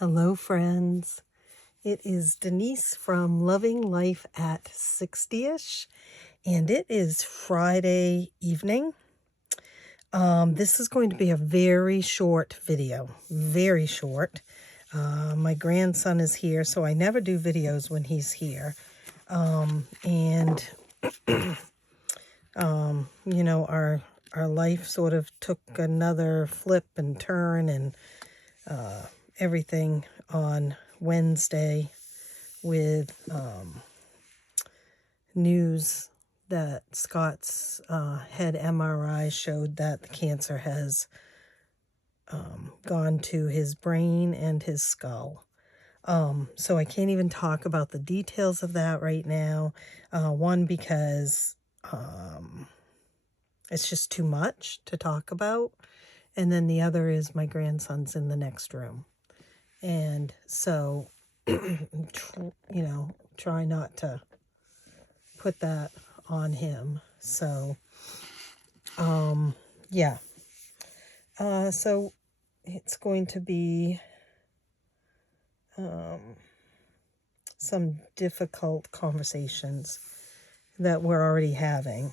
Hello, friends. It is Denise from Loving Life at 60ish, and it is Friday evening. This is going to be a very short video, very short. My grandson is here, so I never do videos when he's here. You know, our life sort of took another flip and turn, and everything on Wednesday with news that Scott's head MRI showed that the cancer has gone to his brain and his skull. So I can't even talk about the details of that right now. One, because it's just too much to talk about. And then the other is my grandson's in the next room. And so, try not to put that on him. So, yeah. So it's going to be some difficult conversations that we're already having.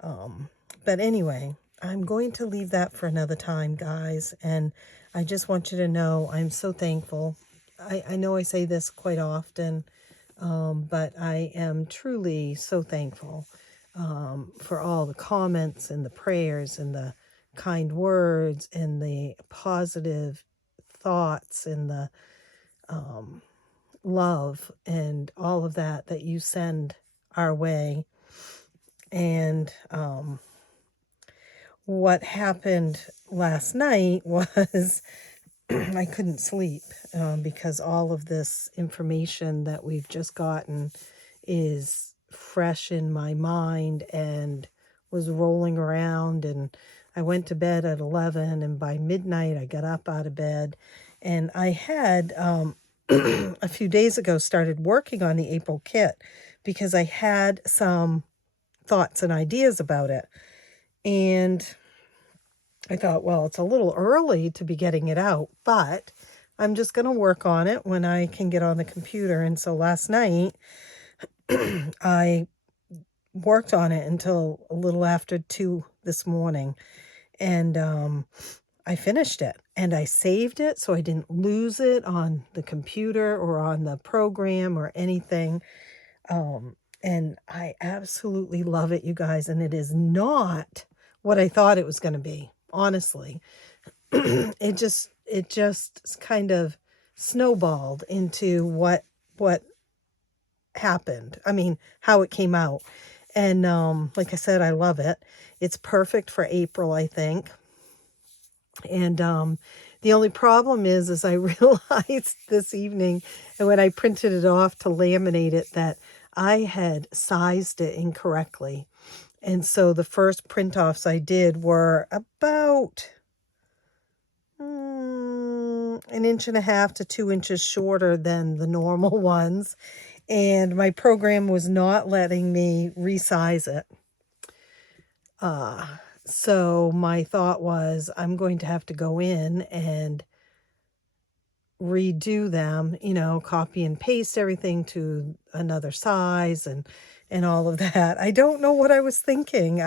But anyway, I'm going to leave that for another time, guys. And I just want you to know I'm so thankful. I know I say this quite often, but I am truly so thankful for all the comments and the prayers and the kind words and the positive thoughts and the love and all of that you send our way. And what happened last night was I couldn't sleep because all of this information that we've just gotten is fresh in my mind and was rolling around. And I went to bed at 11, and by midnight I got up out of bed, and I had a few days ago started working on the April kit because I had some thoughts and ideas about it. And I thought, well, it's a little early to be getting it out, but I'm just going to work on it when I can get on the computer. And so last night I worked on it until a little after 2 this morning, and I finished it and I saved it so I didn't lose it on the computer or on the program or anything. And I absolutely love it, you guys. And it is not what I thought it was going to be, honestly. It just kind of snowballed into what happened. I mean, how it came out. And like I said, I love it. It's perfect for April, I think. And the only problem is I realized this evening, and when I printed it off to laminate it, that I had sized it incorrectly. And so the first print-offs I did were about 1.5 to 2 inches shorter than the normal ones. And my program was not letting me resize it. So my thought was I'm going to have to go in and redo them, copy and paste everything to another size and all of that. I don't know what I was thinking.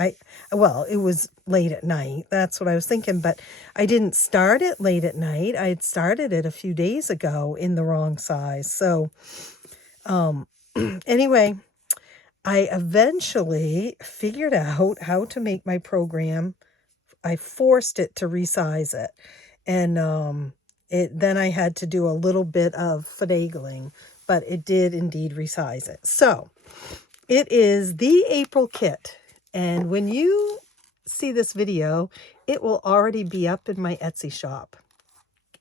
Well, it was late at night. That's what I was thinking, but I didn't start it late at night. I had started it a few days ago in the wrong size. So, anyway, I eventually figured out how to make my program. I forced it to resize it. And, then I had to do a little bit of finagling, but it did indeed resize it. So it is the April kit. And when you see this video, it will already be up in my Etsy shop.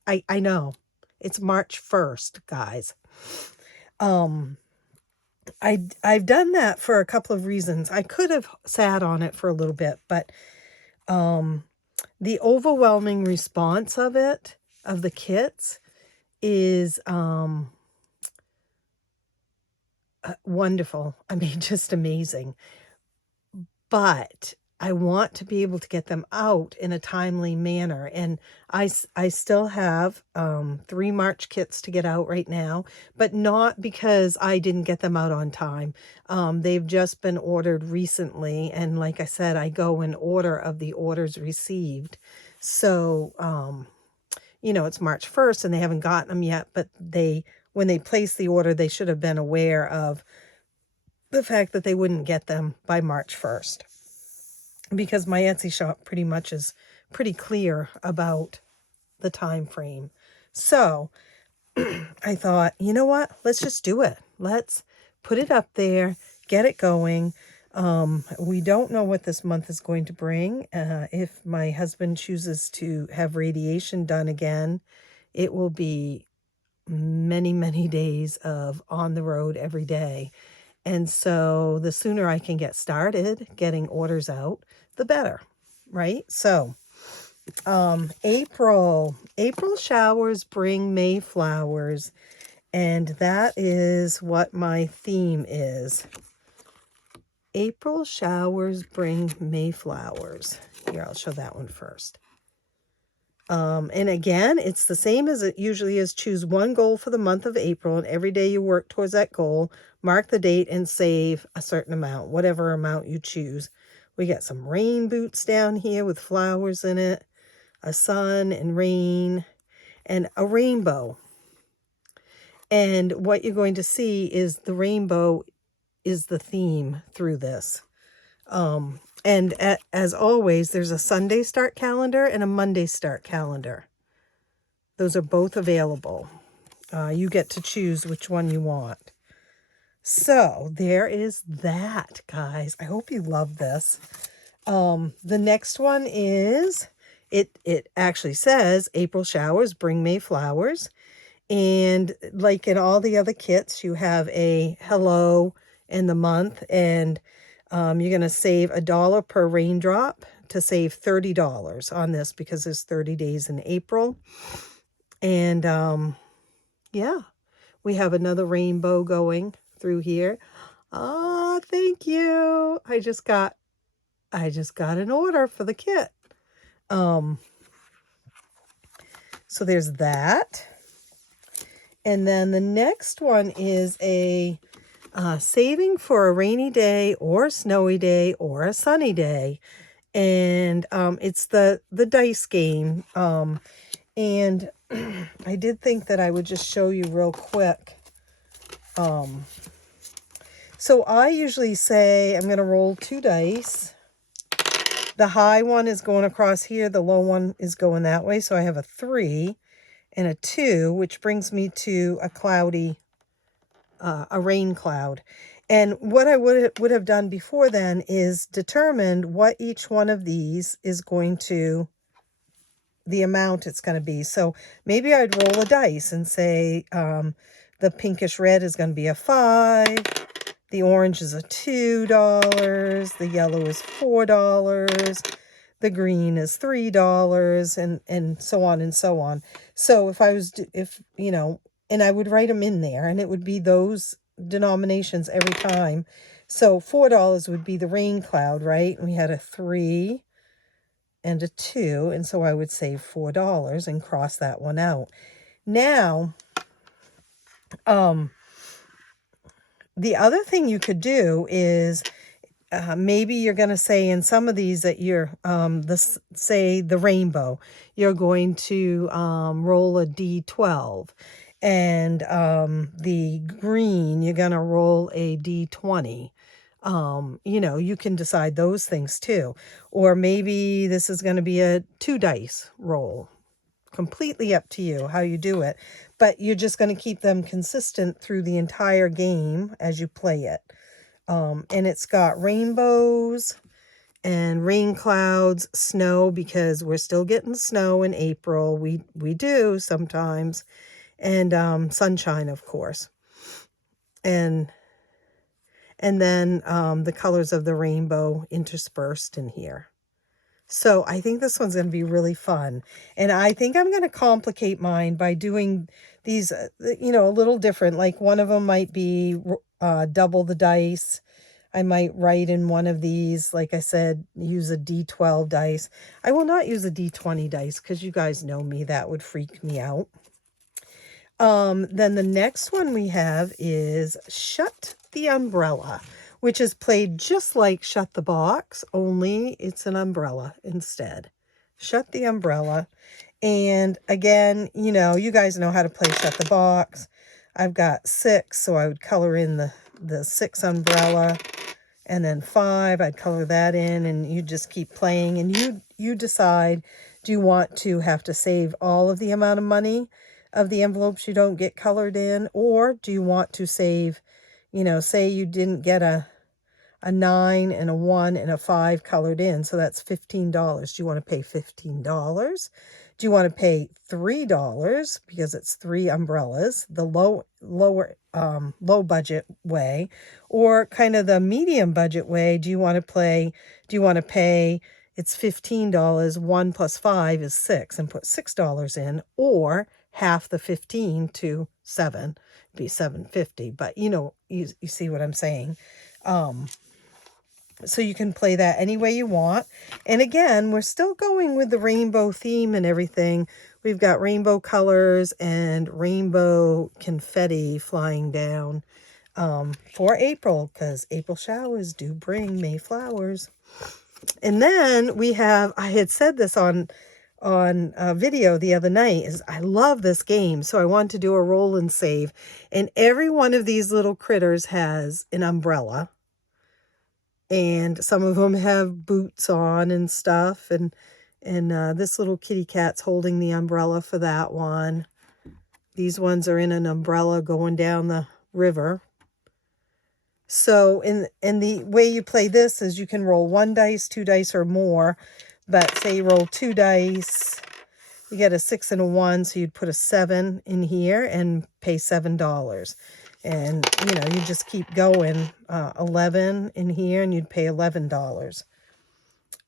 I know it's March 1st, guys. I've done that for a couple of reasons. I could have sat on it for a little bit, but the overwhelming response of the kits is wonderful. I mean, just amazing. But I want to be able to get them out in a timely manner. And I still have 3 March kits to get out right now, but not because I didn't get them out on time. They've just been ordered recently. And like I said, I go in order of the orders received. So, it's March 1st and they haven't gotten them yet, but when they placed the order, they should have been aware of the fact that they wouldn't get them by March 1st. Because my Etsy shop pretty much is pretty clear about the time frame. So I thought, you know what? Let's just do it. Let's put it up there, get it going. We don't know what this month is going to bring. If my husband chooses to have radiation done again, it will be many, many days of on the road every day. And so the sooner I can get started getting orders out, the better, right? So April showers bring May flowers, and that is what my theme is. April showers bring May flowers. Here, I'll show that one first. And again, it's the same as it usually is. Choose one goal for the month of April, and every day you work towards that goal, mark the date and save a certain amount, whatever amount you choose. We got some rain boots down here with flowers in it, a sun and rain, and a rainbow. And what you're going to see is the rainbow is the theme through this. And as always, there's a Sunday start calendar and a Monday start calendar. Those are both available. You get to choose which one you want. So there is that, guys. I hope you love this. The next one is, it actually says, April showers bring May flowers. And like in all the other kits, you have a hello in the month, and you're going to save $1 per raindrop to save $30 on this because there's 30 days in April. And yeah, we have another rainbow going through here. Oh, thank you. I just got an order for the kit. So there's that. And then the next one is a saving for a rainy day or a snowy day or a sunny day. And it's the dice game. And I did think that I would just show you real quick. So I usually say I'm going to roll 2 dice. The high one is going across here. The low one is going that way. So I have a 3 and a 2, which brings me to a cloudy, a rain cloud. And what I would have done before then is determined what each one of these is going to, the amount it's going to be. So maybe I'd roll a dice and say the pinkish red is going to be a 5. The orange is a $2. The yellow is $4. The green is $3, and so on and so on. So if I was, and I would write them in there, and it would be those denominations every time. So $4 would be the rain cloud, right? And we had a 3 and a 2, and so I would save $4 and cross that one out. Now, the other thing you could do is maybe you're going to say in some of these that you're, say the rainbow, you're going to roll a D12. And the green, you're going to roll a D20. You can decide those things too. Or maybe this is going to be a 2 dice roll. Completely up to you how you do it. But you're just going to keep them consistent through the entire game as you play it. And it's got rainbows and rain clouds, snow, because we're still getting snow in April. We do sometimes. And sunshine, of course. And then the colors of the rainbow interspersed in here. So I think this one's going to be really fun. And I think I'm going to complicate mine by doing these, a little different. Like one of them might be double the dice. I might write in one of these, like I said, use a D12 dice. I will not use a D20 dice because you guys know me. That would freak me out. Then the next one we have is Shut the Umbrella, which is played just like Shut the Box, only it's an umbrella instead. Shut the Umbrella. And again, you know, you guys know how to play Shut the Box. I've got 6, so I would color in the 6 umbrella. And then 5, I'd color that in, and you just keep playing. And you decide, do you want to have to save all of the amount of money of the envelopes you don't get colored in? Or do you want to save, you know, say you didn't get a 9 and a 1 and a 5 colored in, so that's $15. Do you want to pay $15? Do you want to pay $3 because it's 3 umbrellas, the low budget way, or kind of the medium budget way? Do you want to pay it's $15, 1 plus 5 is 6, and put $6 in, or half the 15 to 7, be $7.50. But you know, you see what I'm saying. So you can play that any way you want. And again, we're still going with the rainbow theme and everything. We've got rainbow colors and rainbow confetti flying down for April, because April showers do bring May flowers. And then we have, I had said this on a video the other night, is I love this game. So I wanted to do a roll and save. And every one of these little critters has an umbrella. And some of them have boots on and stuff. And this little kitty cat's holding the umbrella for that one. These ones are in an umbrella going down the river. So in the way you play this is you can roll 1 dice, 2 dice, or more. But say you roll 2 dice, you get a 6 and a 1, so you'd put a 7 in here and pay $7. And, you know, you just keep going. 11 in here, and you'd pay $11.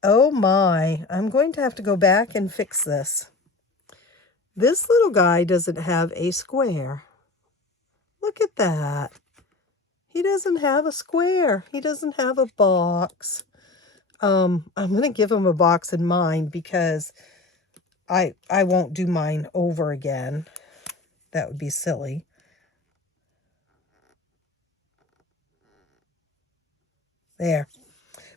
Oh my, I'm going to have to go back and fix this. This little guy doesn't have a square. Look at that. He doesn't have a square. He doesn't have a box. I'm going to give him a box in mine because I won't do mine over again. That would be silly. There.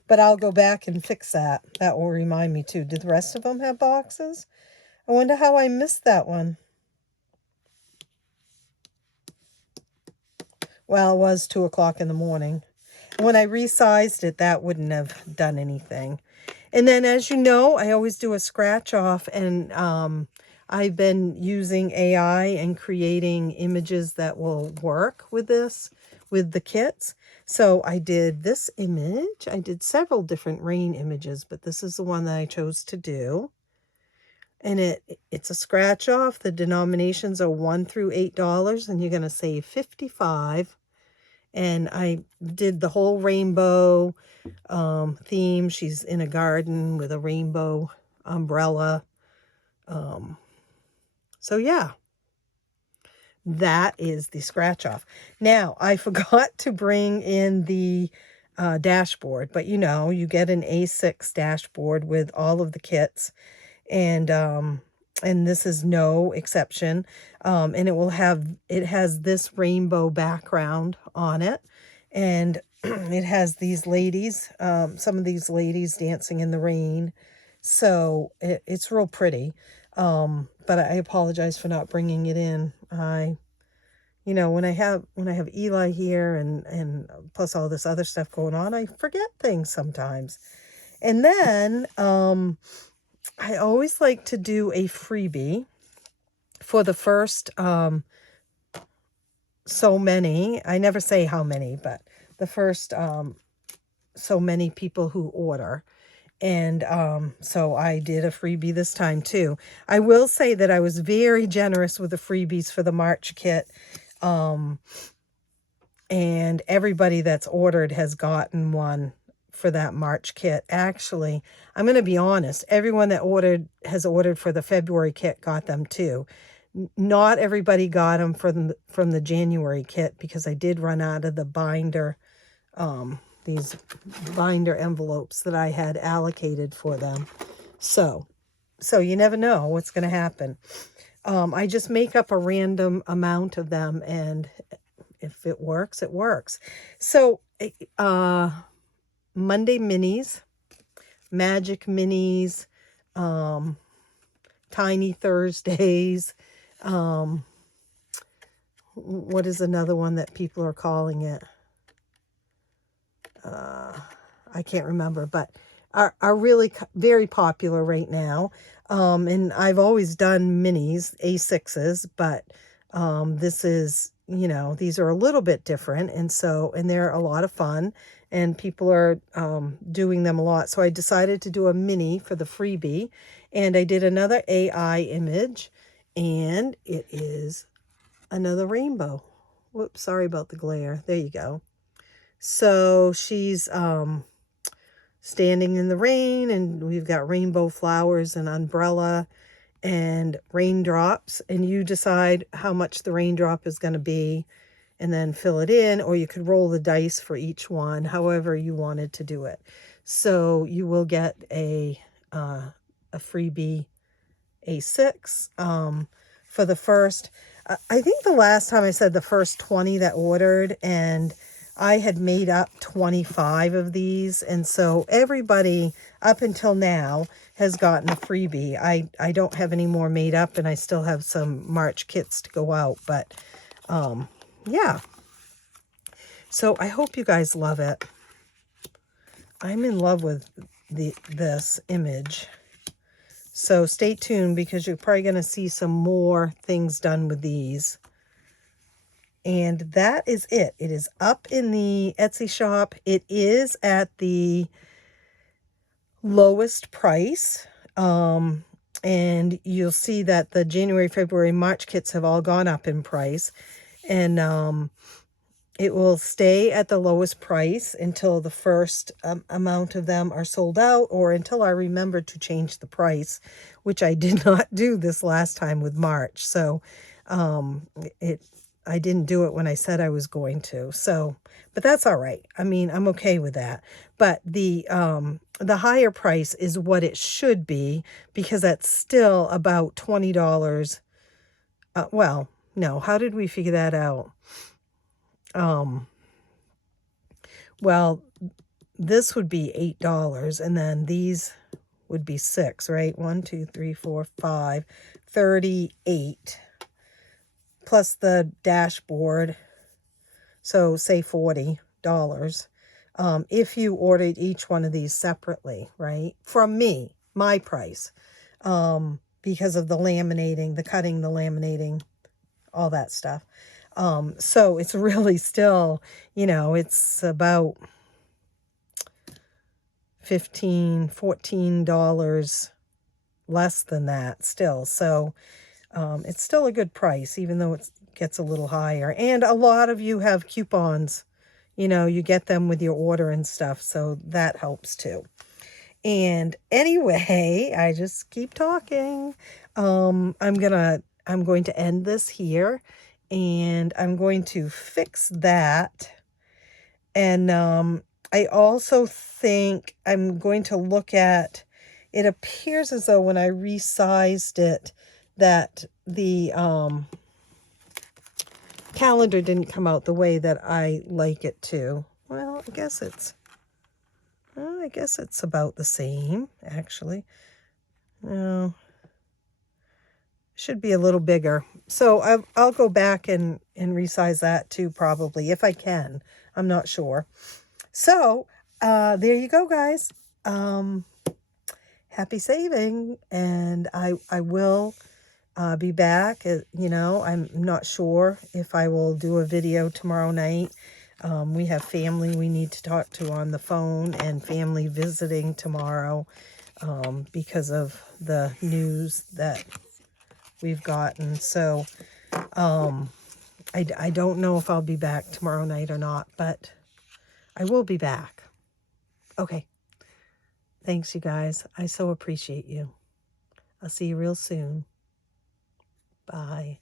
But I'll go back and fix that. That will remind me too. Did the rest of them have boxes? I wonder how I missed that one. Well, it was 2 o'clock in the morning. When I resized it, that wouldn't have done anything. And then, as you know, I always do a scratch off, and I've been using AI and creating images that will work with this, with the kits. So I did this image. I did several different rain images, but this is the one that I chose to do. And it's a scratch off. The denominations are $1 through $8, and you're going to save $55. And I did the whole rainbow theme. She's in a garden with a rainbow umbrella. So yeah, that is the scratch off. Now, I forgot to bring in the dashboard, but you know, you get an A6 dashboard with all of the kits, and this is no exception. And it has this rainbow background on it, and it has these ladies, some of these ladies dancing in the rain. So it's real pretty. But I apologize for not bringing it in. You know, when I have Eli here and plus all this other stuff going on, I forget things sometimes. And then I always like to do a freebie for the first so many. I never say how many, but the first so many people who order. And so I did a freebie this time too. I will say that I was very generous with the freebies for the March kit. And everybody that's ordered has gotten one for that March kit. Actually, I'm going to be honest. Everyone that has ordered for the February kit got them too. Not everybody got them from the January kit, because I did run out of the binder these binder envelopes that I had allocated for them. So you never know what's going to happen. I just make up a random amount of them, and if it works, it works. So Monday minis, Magic minis, Tiny Thursdays. What is another one that people are calling it? I can't remember, but are really very popular right now. And I've always done minis, A6s, but this is, you know, these are a little bit different. And they're a lot of fun, and people are doing them a lot. So I decided to do a mini for the freebie, and I did another AI image, and it is another rainbow. Whoops, sorry about the glare. There you go. So she's standing in the rain, and we've got rainbow flowers and umbrella and raindrops, and you decide how much the raindrop is going to be and then fill it in, or you could roll the dice for each one, however you wanted to do it. So you will get a freebie A6 for the first, I think the last time I said the first 20 that ordered, and I had made up 25 of these, and so everybody up until now has gotten a freebie. I don't have any more made up, and I still have some March kits to go out, but yeah. So I hope you guys love it. I'm in love with this image. So stay tuned, because you're probably going to see some more things done with these. And that is it. It is up in the Etsy shop. It is at the lowest price. And you'll see that the January, February, March kits have all gone up in price. And it will stay at the lowest price until the first amount of them are sold out, or until I remember to change the price, which I did not do this last time with March. So I didn't do it when I said I was going to. So, but that's all right. I mean, I'm okay with that. But the higher price is what it should be, because that's still about $20. Well, no, how did we figure that out? Well, this would be $8, and then these would be $6, right? 1, 2, 3, 4, 5, 38, plus the dashboard. So say $40, if you ordered each one of these separately, right? From me, my price, because of the laminating, the cutting, the laminating, all that stuff. So it's really still, you know, it's about $15, $14 less than that still. So it's still a good price, even though it gets a little higher. And a lot of you have coupons, you know, you get them with your order and stuff. So that helps too. And anyway, I just keep talking. I'm going to end this here, and I'm going to fix that. And I also think I'm going to look at, it appears as though when I resized it, that the calendar didn't come out the way that I like it to. Well, I guess it's about the same, actually. No, should be a little bigger. So I'll go back and resize that too, probably, if I can. I'm not sure. So there you go, guys. Happy saving, and I will be back. You know, I'm not sure if I will do a video tomorrow night. We have family we need to talk to on the phone, and family visiting tomorrow because of the news that we've gotten. So I don't know if I'll be back tomorrow night or not, but I will be back. Okay. Thanks, you guys. I so appreciate you. I'll see you real soon. Bye.